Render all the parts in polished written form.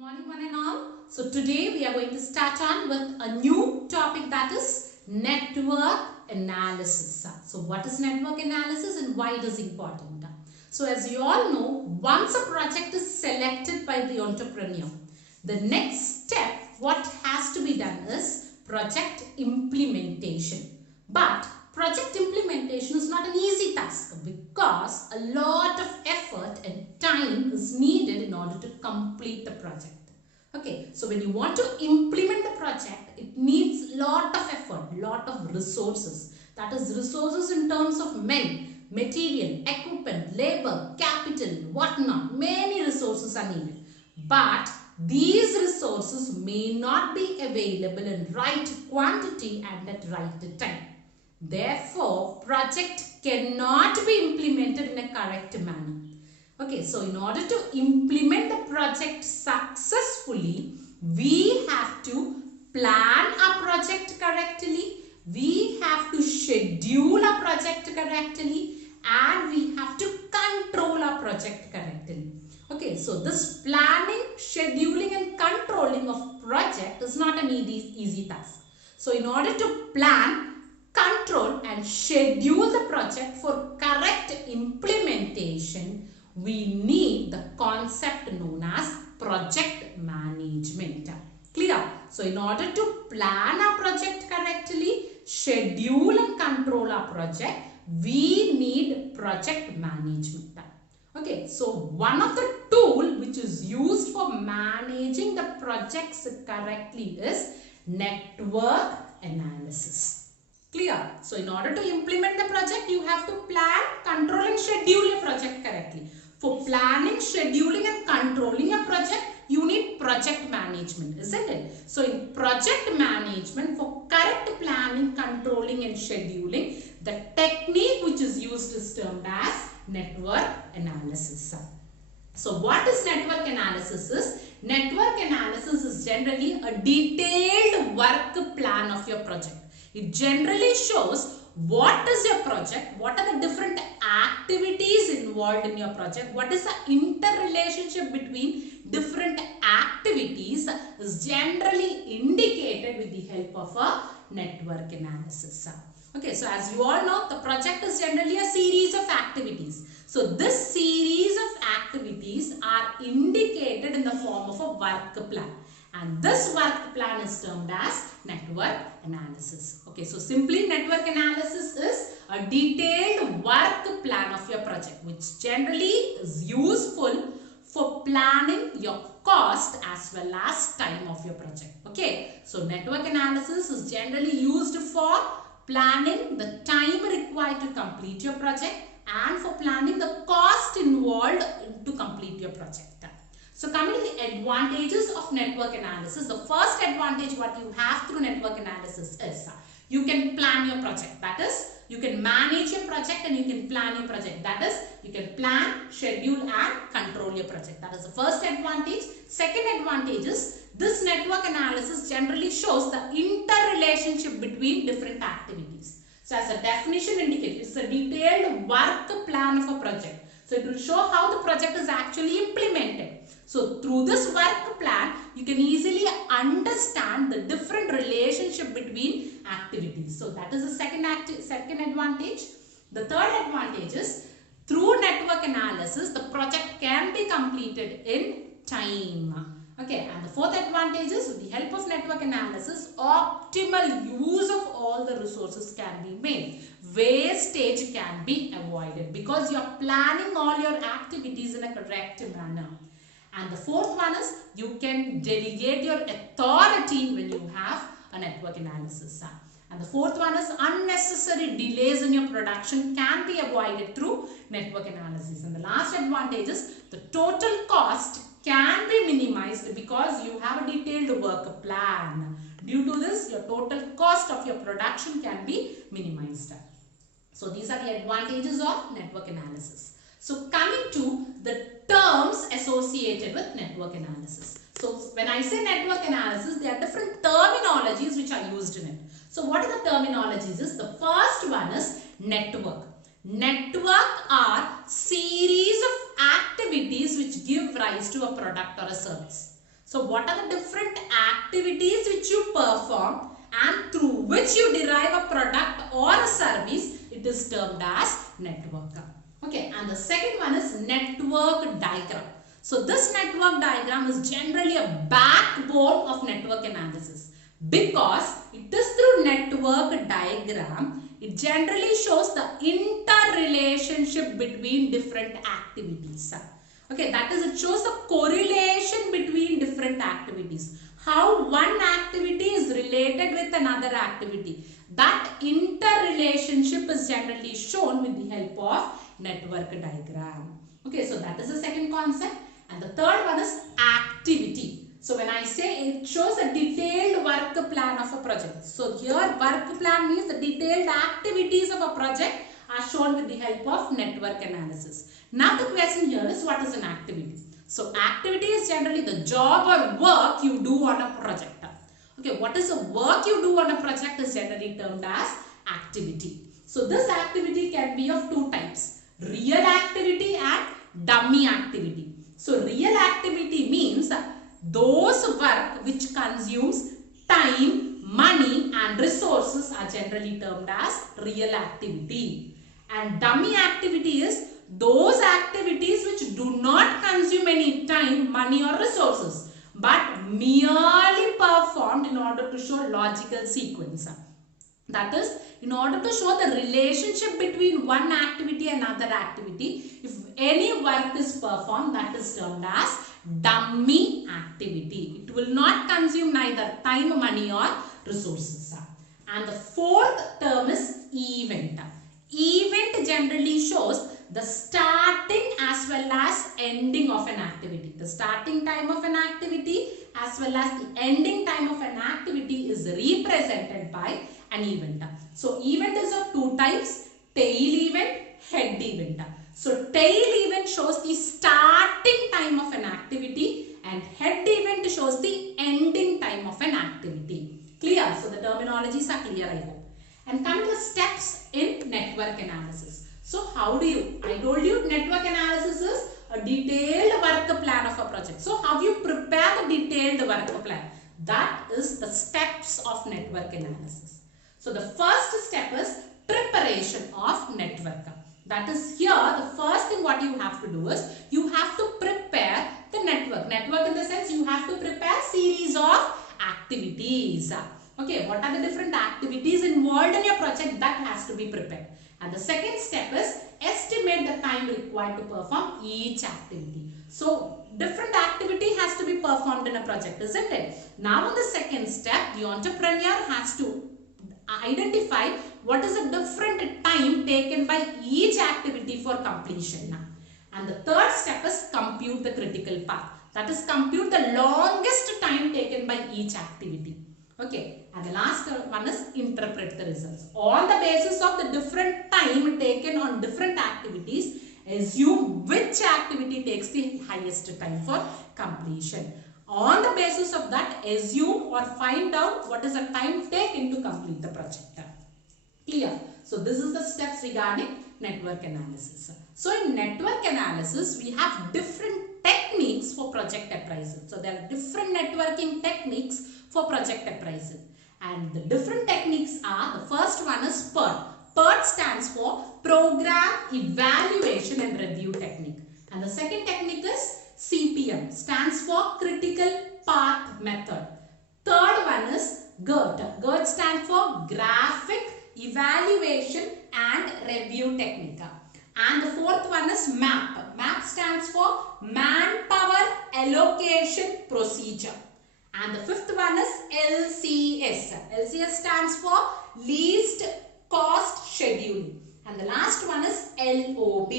Morning one and all. So today we are going to start on with a new topic, that is network analysis. So what is network analysis and why it is important? So as you all know, once a project is selected by the entrepreneur, the next step what has to be done is project implementation. But project implementation is not an easy task because a lot of effort and time is needed in order to complete the project. Okay, so when you want to implement the project, it needs lot of effort, lot of resources. That is resources in terms of men, material, equipment, labor, capital, whatnot. Many resources are needed. But these resources may not be available in right quantity and at right time. Therefore, project cannot be implemented in a correct manner. Okay, so in order to implement the project successfully, we have to plan our project correctly, we have to schedule our project correctly, and we have to control our project correctly. Okay, so this planning, scheduling and controlling of project is not an easy task. So in order to plan, control and schedule the project for correct implementation, we need the concept known as project management. Clear? So in order to plan our project correctly, schedule and control our project, we need project management. Okay, so one of the tool which is used for managing the projects correctly is network analysis. Clear? So in order to implement the project, you have to plan, control and schedule your project correctly. For planning, scheduling and controlling a project, you need project management, isn't it? So in project management, for correct planning, controlling and scheduling, the technique which is used is termed as network analysis. So what is network analysis is? Network analysis is generally a detailed work plan of your project. It generally shows what is your project, what are the different activities involved in your project, what is the interrelationship between different activities is generally indicated with the help of a network analysis. Okay, so as you all know, the project is generally a series of activities. So this series of activities are indicated in the form of a work plan. And this work plan is termed as network analysis. Okay, so simply network analysis is a detailed work plan of your project, which generally is useful for planning your cost as well as time of your project. Okay, so network analysis is generally used for planning the time required to complete your project and for planning the cost involved to complete your project. So coming to the advantages of network analysis, the first advantage what you have through network analysis is you can plan your project. That is, you can manage your project and you can plan your project. That is, you can plan, schedule and control your project. That is the first advantage. Second advantage is this network analysis generally shows the interrelationship between different activities. So as a definition indicates, it's a detailed work plan of a project. So it will show how the project is actually implemented. So through this work plan, you can easily understand the different relationship between activities. So that is the second advantage. The third advantage is through network analysis, the project can be completed in time. Okay, and the fourth advantage is with the help of network analysis, optimal use of all the resources can be made. Wastage can be avoided because you are planning all your activities in a correct manner. And the fourth one is you can delegate your authority when you have a network analysis. And the fourth one is unnecessary delays in your production can be avoided through network analysis. And the last advantage is the total cost can be minimized because you have a detailed work plan. Due to this, your total cost of your production can be minimized. So these are the advantages of network analysis. So coming to the terms associated with network analysis. So when I say network analysis, there are different terminologies which are used in it. So what are the terminologies? The first one is network. Network are series of activities which give rise to a product or a service. So what are the different activities which you perform and through which you derive a product or a service? It is termed as network. Okay, and the second one is network diagram. So this network diagram is generally a backbone of network analysis because it is through network diagram it generally shows the interrelationship between different activities. Okay, that is, it shows a correlation between different activities. How one activity is related with another activity. That interrelationship is generally shown with the help of network diagram. Okay, so that is the second concept. And the third one is activity. So when I say it shows a detailed work plan of a project. So here work plan means the detailed activities of a project are shown with the help of network analysis. Now the question here is, what is an activity? So activity is generally the job or work you do on a project. Okay, what is the work you do on a project is generally termed as activity. So this activity can be of two types, real activity and dummy activity. So real activity means those work which consumes time, money and resources are generally termed as real activity. And dummy activity is those activities which do not consume any time, money or resources but merely performed in order to show logical sequence. That is, in order to show the relationship between one activity and another activity, if any work is performed, that is termed as dummy activity. It will not consume neither time, money or resources. And the fourth term is event. Event generally shows the starting as well as ending of an activity. The starting time of an activity as well as the ending time of an activity is represented by an event. So event is of two types, tail event, head event. So tail event shows the starting time of an activity and head event shows the ending time of an activity. Clear? So the terminologies are clear, I hope. And come to the steps in network analysis. So how do you, I told you network analysis is a detailed work plan of a project. So how you prepare the detailed work plan? That is the steps of network analysis. So the first step is preparation of network. That is, here the first thing what you have to do is you have to prepare the network. Network in the sense you have to prepare series of activities. Okay, what are the different activities involved in your project? That has to be prepared. And the second step is estimate the time required to perform each activity. So different activity has to be performed in a project, isn't it? Now in the second step, the entrepreneur has to identify what is the different time taken by each activity for completion. And the third step is compute the critical path. That is, compute the longest time taken by each activity. Okay, and the last one is interpret the results. On the basis of the different time taken on different activities, assume which activity takes the highest time for completion. On the basis of that, assume or find out what is the time taken to complete the project. Clear? So this is the steps regarding network analysis. So in network analysis, we have different techniques for project appraisal. So there are different networking techniques for project appraisal. And the different techniques are, the first one is PERT. PERT stands for Program Evaluation and Review Technique. And the second technique is CPM, stands for Critical Path Method. Third one is GERT. GERT stands for Graphic Evaluation and Review Technique. And the fourth one is MAP. MAP stands for Manpower Allocation Procedure. And the fifth one is LCS. LCS stands for Least Cost Scheduling. And the last one is LOB.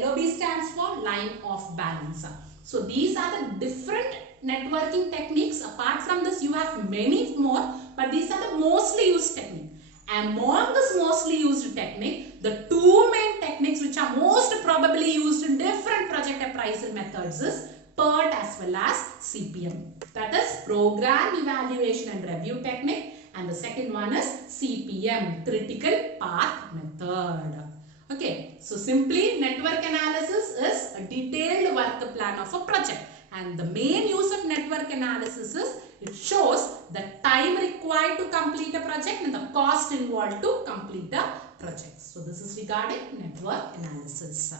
LOB stands for Line of Balance. So these are the different networking techniques. Apart from this, you have many more, but these are the mostly used techniques. Among this mostly used technique, the two main techniques which are most probably used in different project appraisal methods is PERT as well as CPM. That is Program Evaluation and Review Technique, and the second one is CPM, Critical Path Method. Okay, so simply network analysis is a detailed work plan of a project, And the main use of network analysis is it shows the time required to complete a project and the cost involved to complete the project. So this is regarding network analysis.